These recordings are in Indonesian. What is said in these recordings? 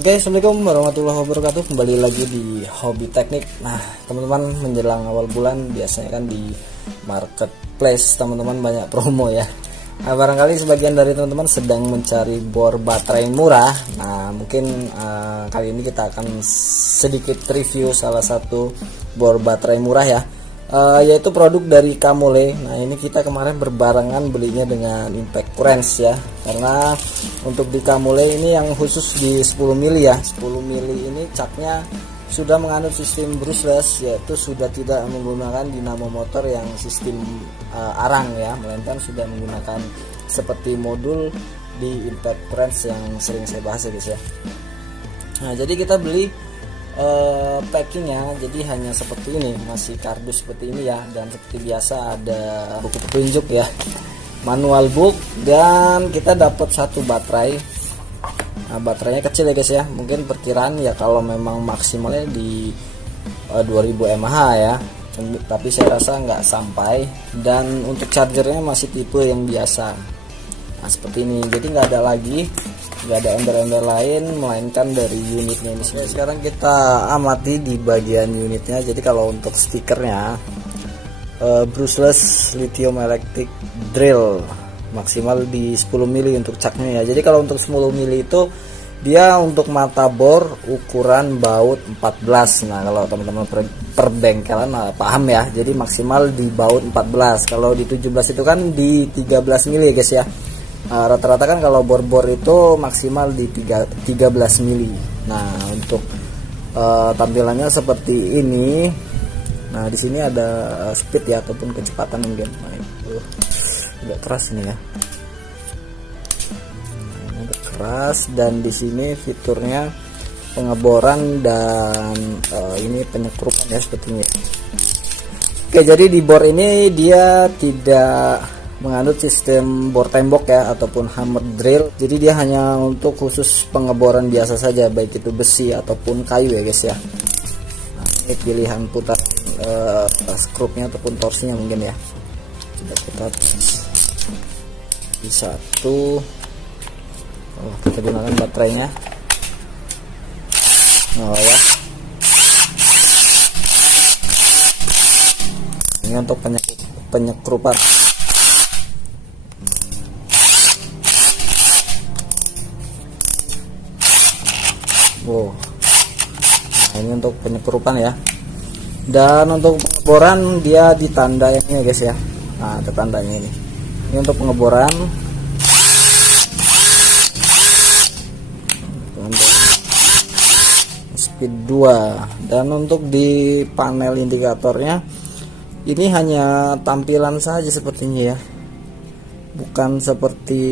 Oke, assalamualaikum warahmatullahi wabarakatuh. Kembali lagi di Hobi Teknik. Nah, teman-teman, menjelang awal bulan biasanya kan di marketplace teman-teman banyak promo ya. Nah, barangkali sebagian dari teman-teman sedang mencari bor baterai murah. Nah, mungkin kali ini kita akan sedikit review salah satu bor baterai murah ya, yaitu produk dari Camole. Nah, ini kita kemarin berbarengan belinya dengan Impact Currents ya, karena untuk di Camole ini yang khusus di 10 mili ya. 10 mili ini caknya sudah menganut sistem brushless, yaitu sudah tidak menggunakan dinamo motor yang sistem arang ya, melainkan sudah menggunakan seperti modul di Impact Currents yang sering saya bahas ya guys ya. Nah, jadi kita beli packingnya jadi hanya seperti ini, masih kardus seperti ini ya, dan seperti biasa ada buku petunjuk ya, manual book, dan kita dapat satu baterai. Nah, baterainya kecil ya guys ya, mungkin perkiraan ya kalau memang maksimalnya di 2000 mAh ya, tapi saya rasa nggak sampai. Dan untuk chargernya masih tipe yang biasa, nah seperti ini, jadi nggak ada ember-ember lain melainkan dari unitnya ini sendiri. Sekarang kita amati di bagian unitnya. Jadi kalau untuk stikernya brushless lithium electric drill, maksimal di 10 mili untuk caknya ya. Jadi kalau untuk 10 mili itu dia untuk mata bor ukuran baut 14. Nah, kalau teman-teman perbengkelan paham ya. Jadi maksimal di baut 14. Kalau di 17 itu kan di 13 mili ya guys ya. Rata-rata kan kalau bor-bor itu maksimal di 13 mili. Nah, untuk tampilannya seperti ini. Nah, di sini ada speed ya, ataupun kecepatan mungkin. Nah, itu agak keras ini ya. Nah, agak keras, dan di sini fiturnya pengeboran dan ini penyekrupan ya seperti ini. Oke, jadi di bor ini dia tidak menganut sistem bor tembok ya, ataupun hammer drill. Jadi dia hanya untuk khusus pengeboran biasa saja, baik itu besi ataupun kayu ya guys ya. Nah, ini pilihan putar skrupnya ataupun torsinya mungkin ya. Coba kita di satu. Oh, kita gunakan baterainya. Oh ya. Ini untuk penyekrupan. Wow. Nah, ini untuk penyekrupan ya. Dan untuk pengeboran dia ditanda ini guys ya. Nah, ada tandanya ini. Ini untuk pengeboran. Speed 2. Dan untuk di panel indikatornya ini hanya tampilan saja sepertinya ya. Bukan seperti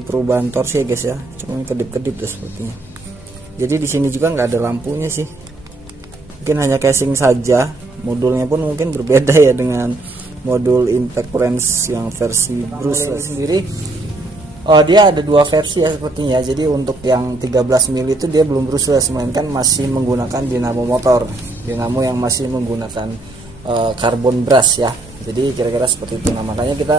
perubahan torsi ya guys ya. Cuma kedip-kedip tuh sepertinya. Jadi di sini juga nggak ada lampunya sih, mungkin hanya casing saja. Modulnya pun mungkin berbeda ya dengan modul Impact Currents yang versi brushless sendiri. Dia ada dua versi ya sepertinya. Jadi untuk yang 13 mili itu dia belum brushless, melainkan masih menggunakan dinamo motor, dinamo yang masih menggunakan carbon brush ya. Jadi kira-kira seperti itu. Nah, makanya kita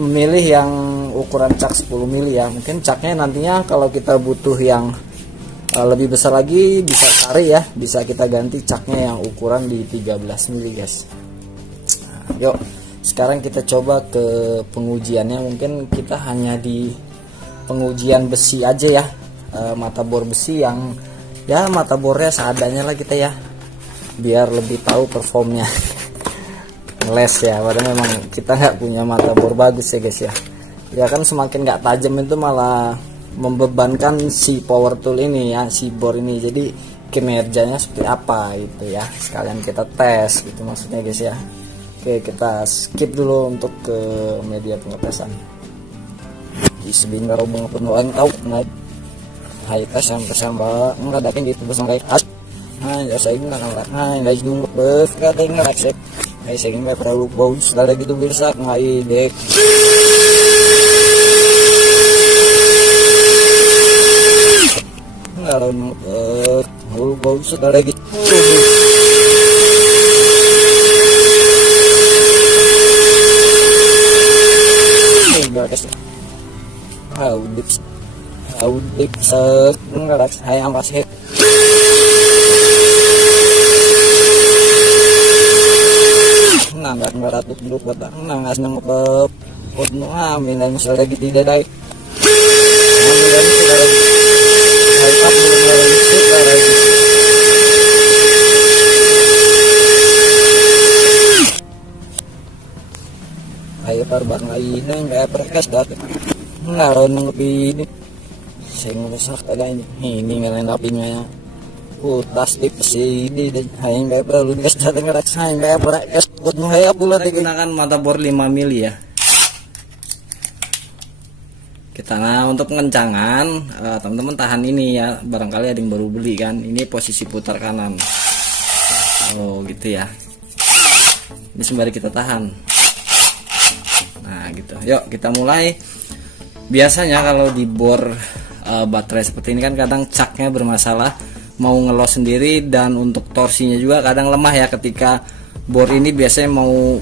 memilih yang ukuran cak 10 mili ya. Mungkin caknya nantinya kalau kita butuh yang lebih besar lagi bisa cari ya, bisa kita ganti caknya yang ukuran di 13 mili guys. Nah, yuk sekarang kita coba ke pengujiannya. Mungkin kita hanya di pengujian besi aja ya, mata bor besi yang ya mata bornya seadanya lah kita ya, biar lebih tahu performnya. Les ya, padahal memang kita nggak punya mata bor bagus ya guys ya. Ya kan semakin nggak tajam itu malah membebankan si power tool ini ya, si bor ini. Jadi kinerjanya seperti apa itu ya, sekalian kita tes gitu maksudnya guys ya. Oke, kita skip dulu untuk ke media pengetesan. Di sebentar hubung penuhan tahu naik hai tes sampai sampai enggak ada gitu bos kayak nah ya saya enggak nggak guys dulu bos enggak enggak cek guys saya enggak terlalu bagus ada gitu bisa nggak ide. Kalau bau sudah lagi Audik sekarang saya masih nanggat ngaratuk dulu kota nangas nang pep pot no amin ang lagi tidak dai amin dan sudah hai tap mulai sekarang ayo parban lain nggak perkas datang ngaron lebih ini saya ngerusak ada ini ngelain apinya putas tips ini dan hayang nggak perlu gas datang ngerasa nggak perkas buatnya saya pula digunakan motherboard 5 mili ya kita. Nah untuk pengencangan teman-teman tahan ini ya, barangkali ada yang baru beli kan, ini posisi putar kanan. Oh gitu ya, ini sembari kita tahan. Nah gitu, yuk kita mulai. Biasanya kalau di bor baterai seperti ini kan kadang caknya bermasalah, mau ngelos sendiri, dan untuk torsinya juga kadang lemah ya. Ketika bor ini biasanya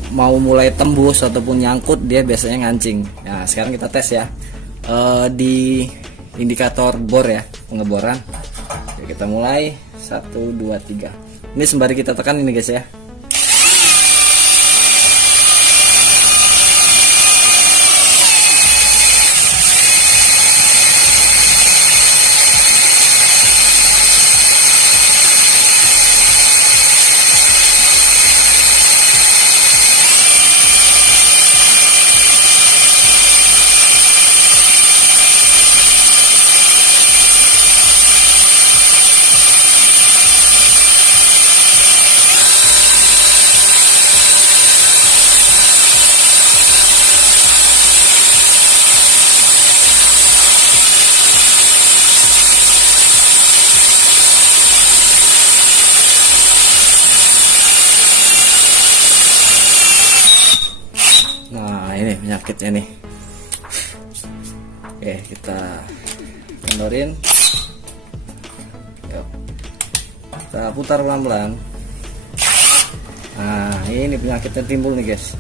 mau mulai tembus ataupun nyangkut, dia biasanya ngancing. Nah sekarang kita tes ya di indikator bor ya, pengeboran. Oke, kita mulai 1 2 3. Ini sembari kita tekan ini guys ya. Nah ini penyakitnya nih. Oke kita kendorin, yuk kita putar pelan-pelan. Nah ini penyakitnya timbul nih guys.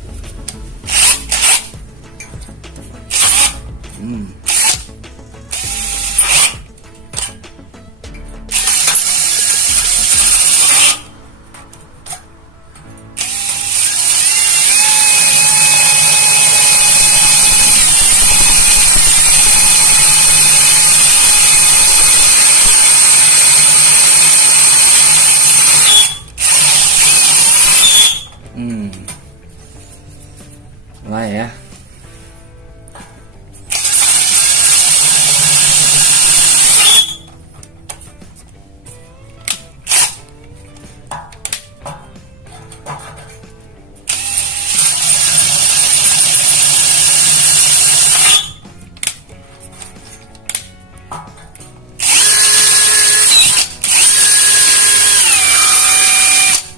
Mulai ya.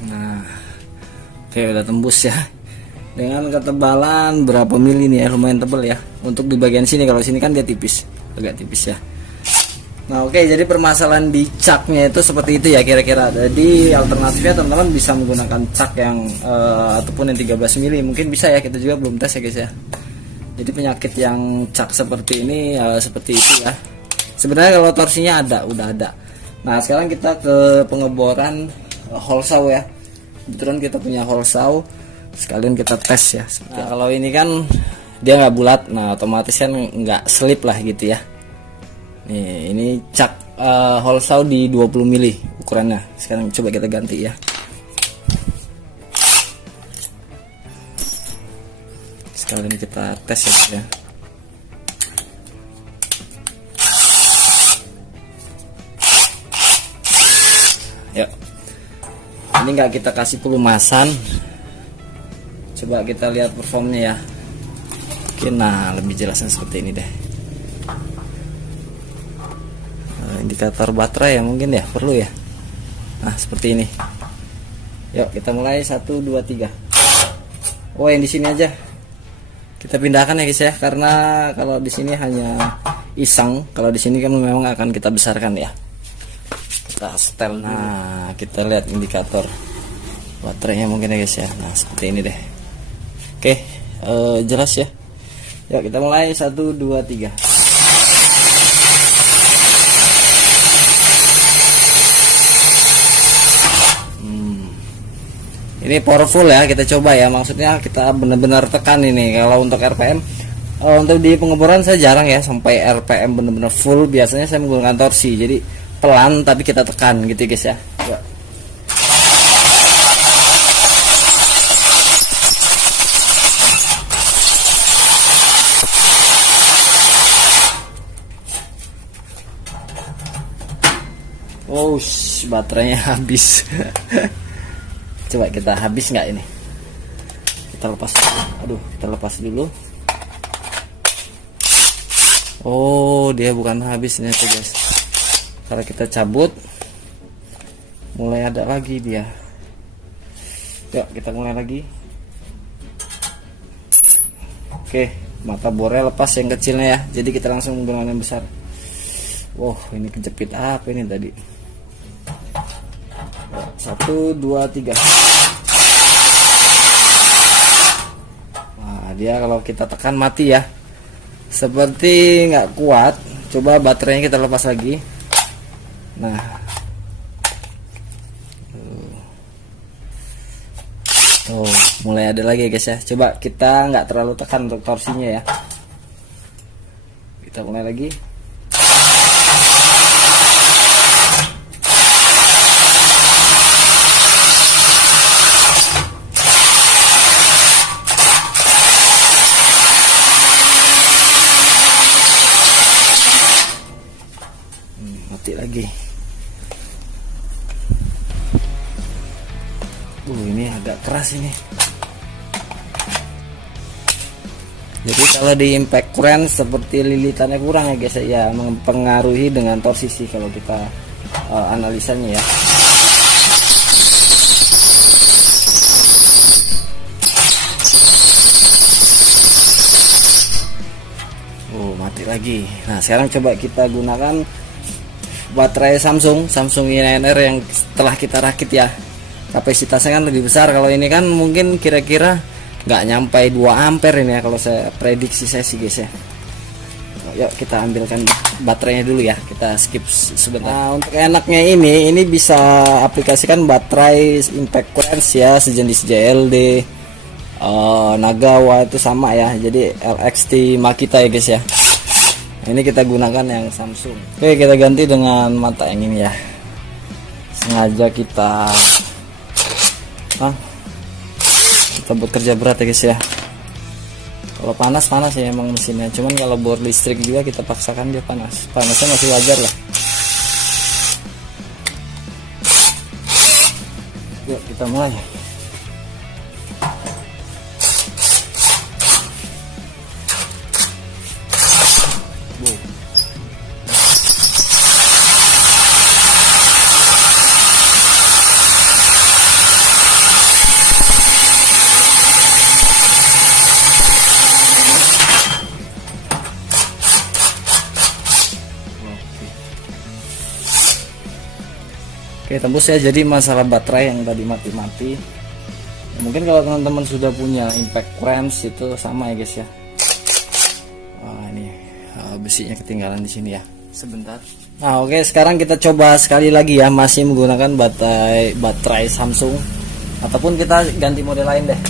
Nah, oke udah tembus ya. Dengan ketebalan berapa mili nih ya, lumayan tebal ya. Untuk di bagian sini, kalau sini kan dia tipis, agak tipis ya. Nah oke, jadi permasalahan di caknya itu seperti itu ya kira-kira. Jadi alternatifnya teman-teman bisa menggunakan cak yang ataupun yang 13 mili, mungkin bisa ya, kita juga belum tes ya guys ya. Jadi penyakit yang cak seperti ini seperti itu ya. Sebenarnya kalau torsinya udah ada. Nah sekarang kita ke pengeboran hole saw ya. Kebetulan kita punya hole saw, sekalian kita tes ya. Nah, kalau ini kan dia nggak bulat, nah otomatis kan nggak selip lah gitu ya. Nih ini cak hole saw di 20 mili ukurannya. Sekarang coba kita ganti ya. Sekalian kita tes ya. Yuk, ini nggak kita kasih pelumasan. Coba kita lihat performnya ya. Oke, nah lebih jelasnya seperti ini deh. Indikator baterai ya mungkin ya, perlu ya. Nah seperti ini. Yuk kita mulai 1 2 3. Oh yang di sini aja kita pindahkan ya guys ya, karena kalau di sini hanya iseng, kalau di sini kan memang akan kita besarkan ya. Kita setel. Nah kita lihat indikator baterainya mungkin ya guys ya. Nah seperti ini deh. Oke, jelas ya. Ya kita mulai 1 2 3. Ini powerful ya, kita coba ya, maksudnya kita benar-benar tekan ini. Kalau untuk RPM, untuk di pengeboran saya jarang ya sampai RPM benar-benar full, biasanya saya menggunakan torsi, jadi pelan tapi kita tekan gitu guys ya. Oh, baterainya habis. Coba kita habis nggak ini? Kita lepas. Aduh, kita lepas dulu. Oh, dia bukan habis ini tuh guys. Kalau kita cabut, mulai ada lagi dia. Yuk, kita mulai lagi. Oke, mata bornya lepas yang kecilnya ya. Jadi kita langsung menggunakan yang besar. Wow, ini kejepit apa ini tadi? 1, 2, 3. Nah, dia kalau kita tekan mati ya. Seperti nggak kuat. Coba baterainya kita lepas lagi. Nah, oh, mulai ada lagi guys ya. Coba kita nggak terlalu tekan untuk torsinya ya. Kita mulai lagi. Mati lagi. Ini agak keras ini. Jadi kalau di impact kurang seperti lilitannya kurang ya guys ya, mempengaruhi dengan torsi sih kalau kita analisanya ya. Mati lagi. Nah, sekarang coba kita gunakan baterai Samsung I9R yang setelah kita rakit ya. Kapasitasnya kan lebih besar. Kalau ini kan mungkin kira-kira nggak nyampe 2 ampere ini ya, kalau saya prediksi saya sih guys ya. Yuk kita ambilkan baterainya dulu ya, kita skip sebentar. Nah, untuk enaknya ini bisa aplikasikan baterai impact current ya, sejenis JLD, Nagawa itu sama ya, jadi LXT Makita ya guys ya. Ini kita gunakan yang Samsung. Oke, kita ganti dengan mata yang ini ya. Sengaja kita buat kerja berat ya guys ya. Kalau panas ya emang mesinnya, cuman kalau bor listrik juga kita paksakan dia panasnya masih wajar lah. Yuk kita mulai. Oke, tembus ya. Jadi masalah baterai yang tadi mati-mati, mungkin kalau teman-teman sudah punya impact cramps itu sama ya guys ya. Ini besinya ketinggalan di sini ya. Sebentar. Nah, oke, sekarang kita coba sekali lagi ya, masih menggunakan baterai Samsung, ataupun kita ganti model lain deh.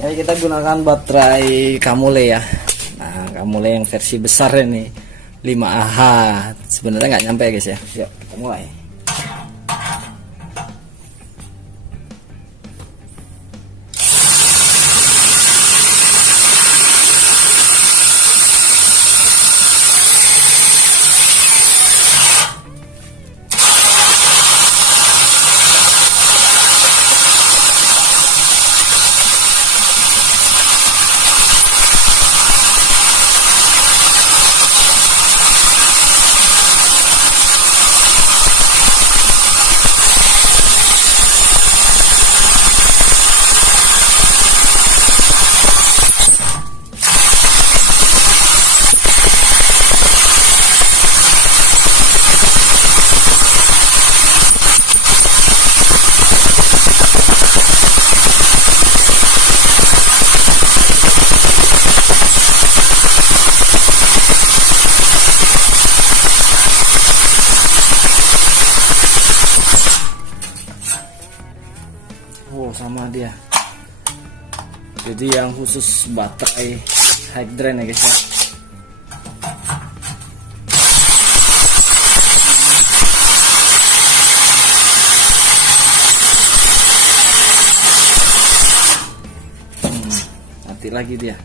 Jadi kita gunakan baterai Kamule ya. Nah, Kamule yang versi besar ini 5Ah. Sebenarnya nggak nyampe guys ya. Yuk kita mulai. sama dia. Jadi yang khusus baterai high drain ya guys ya. Mati lagi dia.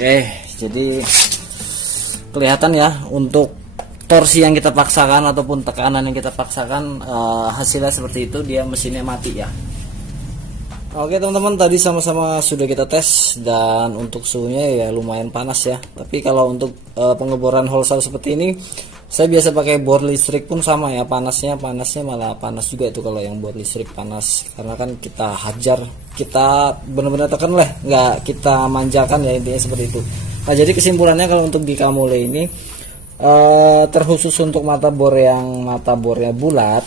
Oke, jadi kelihatan ya untuk torsi yang kita paksakan ataupun tekanan yang kita paksakan, hasilnya seperti itu, dia mesinnya mati ya. Oke teman-teman, tadi sama-sama sudah kita tes dan untuk suhunya ya lumayan panas ya. Tapi kalau untuk pengeboran hole saw seperti ini, saya biasa pakai bor listrik pun sama ya, panasnya malah panas juga itu kalau yang bor listrik panas, karena kan kita hajar, kita benar-benar tekan lah, nggak kita manjakan ya, intinya seperti itu. Nah jadi kesimpulannya kalau untuk di Kamule ini terkhusus untuk mata bornya bulat.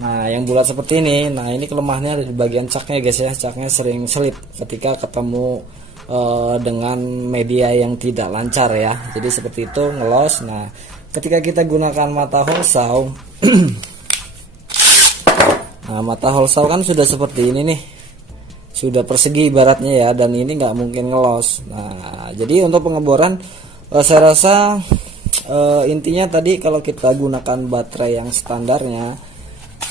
Nah yang bulat seperti ini, nah ini kelemahannya ada di bagian caknya guys ya, caknya sering selip ketika ketemu dengan media yang tidak lancar ya, jadi seperti itu ngelos. Nah ketika kita gunakan mata hole saw nah mata hole saw kan sudah seperti ini nih, sudah persegi ibaratnya ya, dan ini nggak mungkin ngelos. Nah jadi untuk pengeboran saya rasa intinya tadi kalau kita gunakan baterai yang standarnya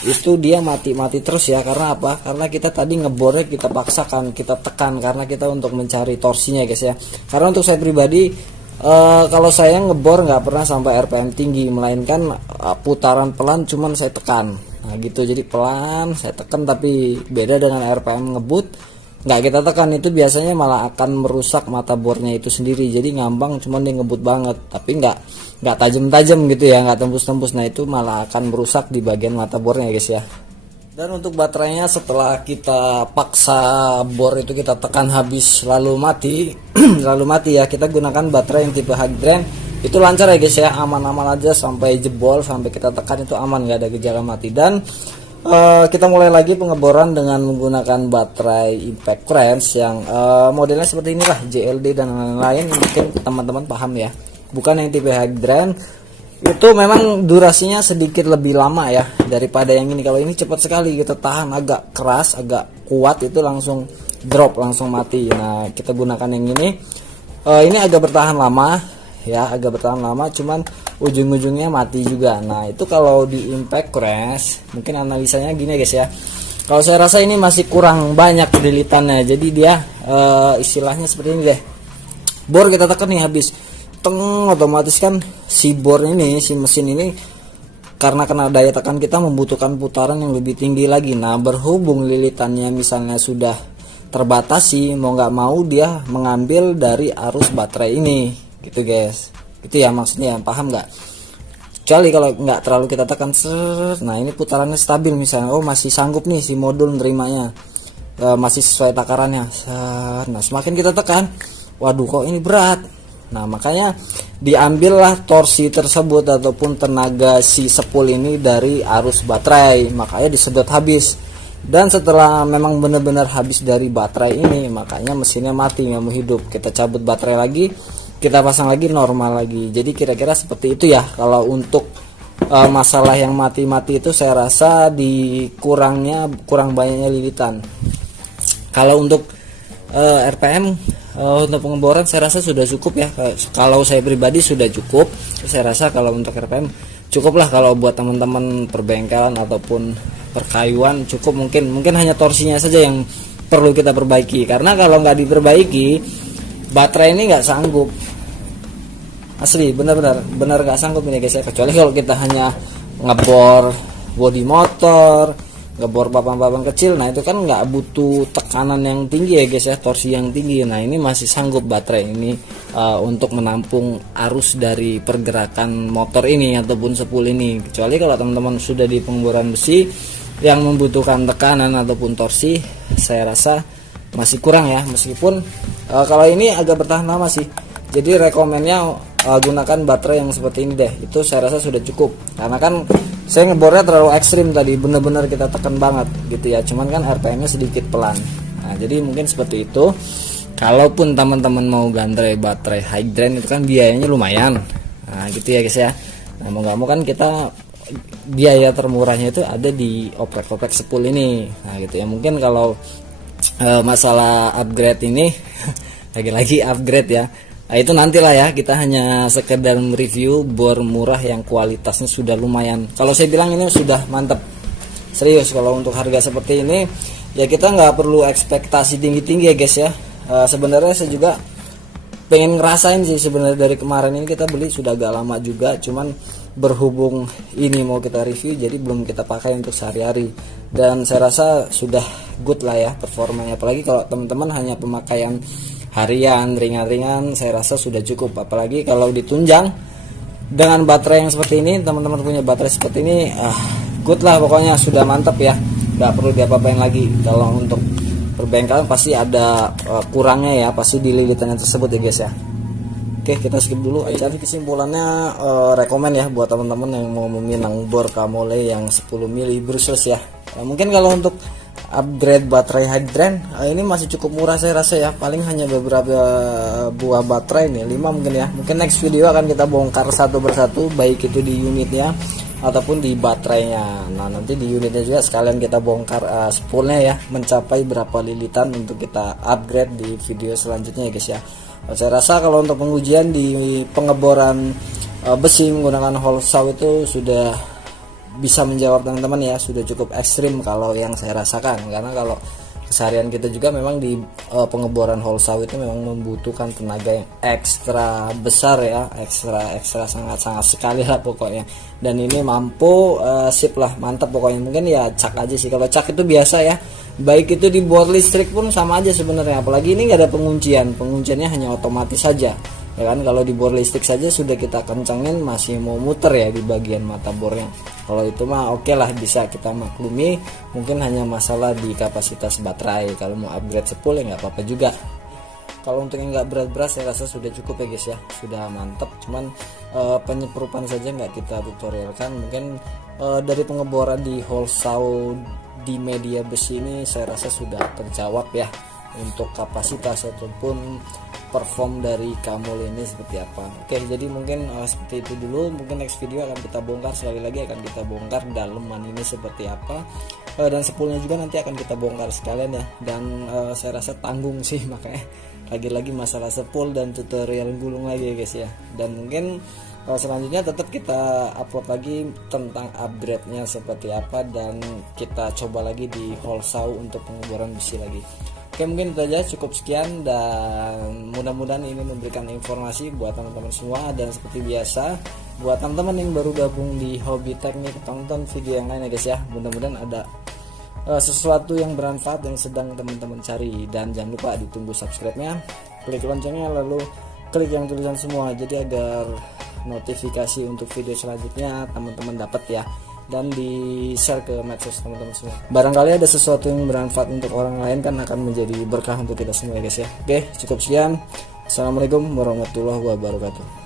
itu dia mati-mati terus ya. Karena apa? Karena kita tadi ngebornya kita paksakan, kita tekan, karena kita untuk mencari torsinya guys ya. Karena untuk saya pribadi kalau saya ngebor nggak pernah sampai RPM tinggi, melainkan putaran pelan cuman saya tekan. Nah gitu, jadi pelan saya tekan, tapi beda dengan RPM ngebut nggak kita tekan, itu biasanya malah akan merusak mata bornya itu sendiri. Jadi ngambang cuman dia ngebut banget, tapi nggak tajam-tajam gitu ya, nggak tembus-tembus. Nah itu malah akan merusak di bagian mata bornya guys ya. Dan untuk baterainya setelah kita paksa bor itu kita tekan habis lalu mati lalu mati ya, kita gunakan baterai yang tipe high drain, itu lancar ya guys ya, aman-aman aja sampai jebol, sampai kita tekan itu aman, nggak ada gejala mati. Dan kita mulai lagi pengeboran dengan menggunakan baterai impact crank yang modelnya seperti inilah, JLD dan lain-lain, mungkin teman-teman paham ya, bukan yang tipe high drain. Itu memang durasinya sedikit lebih lama ya daripada yang ini. Kalau ini cepat sekali, kita tahan agak keras, agak kuat, itu langsung drop, langsung mati. Nah kita gunakan yang ini agak bertahan lama ya, agak bertahan lama, cuman ujung-ujungnya mati juga. Nah itu kalau di impact crash mungkin analisanya gini guys ya, kalau saya rasa ini masih kurang banyak lilitannya. Jadi dia istilahnya seperti ini deh, bor kita tekan nih habis teng, otomatis kan si bor ini, si mesin ini karena kena daya tekan kita membutuhkan putaran yang lebih tinggi lagi. Nah berhubung lilitannya misalnya sudah terbatasi, mau nggak mau dia mengambil dari arus baterai ini gitu guys. Itu ya maksudnya, paham nggak? Kecuali kalau nggak terlalu kita tekan seret, nah ini putarannya stabil misalnya, oh masih sanggup nih si modul nerimanya, masih sesuai takarannya. Nah semakin kita tekan, waduh kok ini berat. Nah makanya diambillah torsi tersebut ataupun tenaga si sepul ini dari arus baterai, makanya disedot habis. Dan setelah memang benar-benar habis dari baterai ini, makanya mesinnya mati, nggak mau hidup. Kita cabut baterai lagi, kita pasang lagi, normal lagi. Jadi kira-kira seperti itu ya. Kalau untuk masalah yang mati-mati itu saya rasa kurang banyaknya lilitan. Kalau untuk RPM untuk pengeboran saya rasa sudah cukup ya. Kalau saya pribadi sudah cukup. Saya rasa kalau untuk RPM cukup lah. Kalau buat teman-teman perbengkelan ataupun perkayuan cukup, mungkin hanya torsinya saja yang perlu kita perbaiki. Karena kalau nggak diperbaiki, baterai ini nggak sanggup. Asli benar nggak sanggup ini guys ya. Kecuali kalau kita hanya ngebor bodi motor, ngebor papan-papan kecil, nah itu kan nggak butuh tekanan yang tinggi ya guys ya, torsi yang tinggi. Nah ini masih sanggup baterai ini untuk menampung arus dari pergerakan motor ini ataupun sepul ini. Kecuali kalau teman-teman sudah di pengeboran besi yang membutuhkan tekanan ataupun torsi, saya rasa masih kurang ya. Meskipun kalau ini agak bertahan lama sih, jadi rekomennya gunakan baterai yang seperti ini deh, itu saya rasa sudah cukup. Karena kan saya ngebornya terlalu ekstrim tadi, bener-bener kita tekan banget gitu ya, cuman kan RPM nya sedikit pelan. Nah jadi mungkin seperti itu. kalaupun teman-teman mau ganti baterai hydran itu kan biayanya lumayan. Nah gitu ya guys ya. Nah mau nggak mau kan kita biaya termurahnya itu ada di oprek-oprek spool ini. Nah gitu ya, mungkin kalau masalah upgrade ini lagi-lagi upgrade ya. Nah, itu nantilah ya, kita hanya sekedar review bor murah yang kualitasnya sudah lumayan. Kalau saya bilang ini sudah mantap. Serius kalau untuk harga seperti ini ya kita nggak perlu ekspektasi tinggi-tinggi ya guys ya. Sebenarnya saya juga pengen ngerasain sih sebenarnya, dari kemarin ini kita beli sudah agak lama juga, cuman berhubung ini mau kita review jadi belum kita pakai untuk sehari-hari, dan saya rasa sudah good lah ya performanya. Apalagi kalau teman-teman hanya pemakaian harian ringan-ringan, saya rasa sudah cukup. Apalagi kalau ditunjang dengan baterai yang seperti ini, teman-teman punya baterai seperti ini, good lah pokoknya, sudah mantap ya, nggak perlu diapa-apain lagi. Kalau untuk perbengkelan pasti ada kurangnya ya, pasti di lilitannya tersebut ya guys ya. Oke, kita skip dulu aja. Jadi kesimpulannya rekomen ya buat teman-teman yang mau meminang bor Kamole yang 10 mili Brussels ya. Mungkin kalau untuk upgrade baterai hydran ini masih cukup murah saya rasa ya, paling hanya beberapa buah baterai nih, 5 mungkin ya. Mungkin next video akan kita bongkar satu persatu, baik itu di unitnya ataupun di baterainya. Nah nanti di unitnya juga sekalian kita bongkar spoolnya ya, mencapai berapa lilitan untuk kita upgrade di video selanjutnya ya guys ya. Saya rasa kalau untuk pengujian di pengeboran besi menggunakan hole saw itu sudah bisa menjawab teman-teman ya, sudah cukup ekstrim kalau yang saya rasakan. Karena kalau keseharian kita juga memang di pengeboran hole saw itu memang membutuhkan tenaga yang ekstra besar ya, ekstra sangat sekali lah pokoknya. Dan ini mampu sip lah, mantap pokoknya. Mungkin ya cak aja sih, kalau cak itu biasa ya, baik itu di bor listrik pun sama aja sebenarnya. Apalagi ini nggak ada pengunciannya hanya otomatis saja ya kan. Kalau di bor listrik saja sudah kita kencangin masih mau muter ya di bagian mata bornya. Kalau itu mah oke lah, bisa kita maklumi. Mungkin hanya masalah di kapasitas baterai. Kalau mau upgrade spool ya nggak apa-apa juga. Kalau untuk yang nggak berat-berat saya rasa sudah cukup ya guys ya, sudah mantap. Cuman penyeprupan saja nggak kita tutorialkan. Mungkin dari pengeboran di hole saw di media besi ini saya rasa sudah terjawab ya untuk kapasitas ataupun perform dari Kamole ini seperti apa. Oke, jadi mungkin seperti itu dulu. Mungkin next video akan kita bongkar, sekali lagi akan kita bongkar daleman ini seperti apa, dan spoolnya juga nanti akan kita bongkar sekalian ya. Dan saya rasa tanggung sih, makanya lagi-lagi masalah spool dan tutorial gulung lagi ya guys ya. Dan mungkin selanjutnya tetap kita upload lagi tentang upgrade-nya seperti apa, dan kita coba lagi di hole saw untuk pengeboran besi lagi. Oke, mungkin itu aja, cukup sekian, dan mudah-mudahan ini memberikan informasi buat teman-teman semua. Dan seperti biasa buat teman-teman yang baru gabung di Hobi Teknik, tonton video yang lain ya guys ya. Mudah-mudahan ada sesuatu yang bermanfaat yang sedang teman-teman cari. Dan jangan lupa ditunggu subscribe-nya, klik loncengnya, lalu klik yang tulisan semua, jadi agar notifikasi untuk video selanjutnya teman-teman dapat ya, dan di share ke medsos teman-teman semua. Barangkali ada sesuatu yang bermanfaat untuk orang lain kan akan menjadi berkah untuk kita semua ya guys ya. Oke, cukup sekian. Assalamualaikum warahmatullahi wabarakatuh.